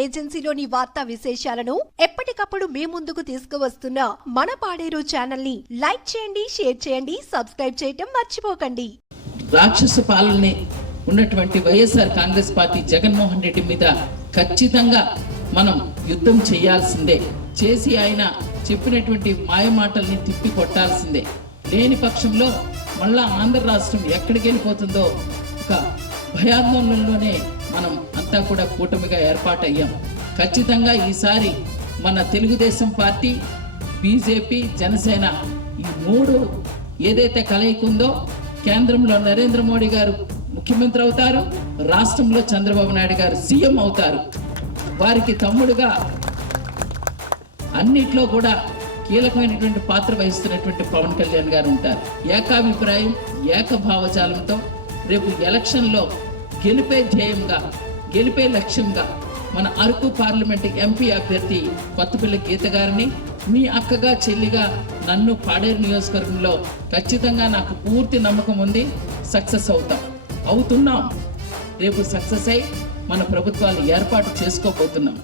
ఏజెన్సీలోని వార్తా విశేషాలను ఎప్పటికప్పుడు మీ ముందుకు తీసుకువస్తున్న మన పాడేరు ఛానల్ని లైక్ చేయండి షేర్ చేయండి సబ్స్క్రైబ్ చేయటం మర్చిపోకండి. రాక్షస పాలనే ఉన్నటువంటి YSR Congress party Jaganmohan Reddy మీద ఖచ్చితంగా మనం యుద్ధం చేయాల్సిందే. చేసి ఆయన చెప్పినటువంటి మాయ మాటల్ని తిప్పి కొట్టాల్సిందే. లేని పక్షంలో మళ్ళా ఆంధ్ర రాష్ట్రం ఎక్కడికి వెళ్ళిపోతుందో ఒక భయాందోళనలోనే మనం అంతా కూడా కూటమిగా ఏర్పాటయ్యాం. ఖచ్చితంగా ఈసారి మన తెలుగుదేశం పార్టీ బీజేపీ జనసేన ఈ మూడు ఏదైతే కలయిక ఉందో కేంద్రంలో నరేంద్ర మోడీ గారు ముఖ్యమంత్రి అవుతారు రాష్ట్రంలో చంద్రబాబు నాయుడు గారు సీఎం అవుతారు. వారికి తమ్ముడుగా అన్నిట్లో కూడా కీలకమైనటువంటి పాత్ర వహిస్తున్నటువంటి పవన్ కళ్యాణ్ గారు ఉంటారు. ఏకాభిప్రాయం ఏకభావజాలంతో రేపు ఎలక్షన్లో గెలిపే ధ్యేయంగా గెలిపే లక్ష్యంగా మన అరకు పార్లమెంట్ ఎంపీ అభ్యర్థి కొత్తపల్లి గీత గారిని మీ అక్కగా చెల్లిగా నన్ను పాడేరు నియోజకవర్గంలో ఖచ్చితంగా నాకు పూర్తి నమ్మకం ఉంది. సక్సెస్ అవుతాం. అవుతున్నాం. రేపు సక్సెస్ అయి మన ప్రభుత్వాలు ఏర్పాటు చేసుకోబోతున్నాం.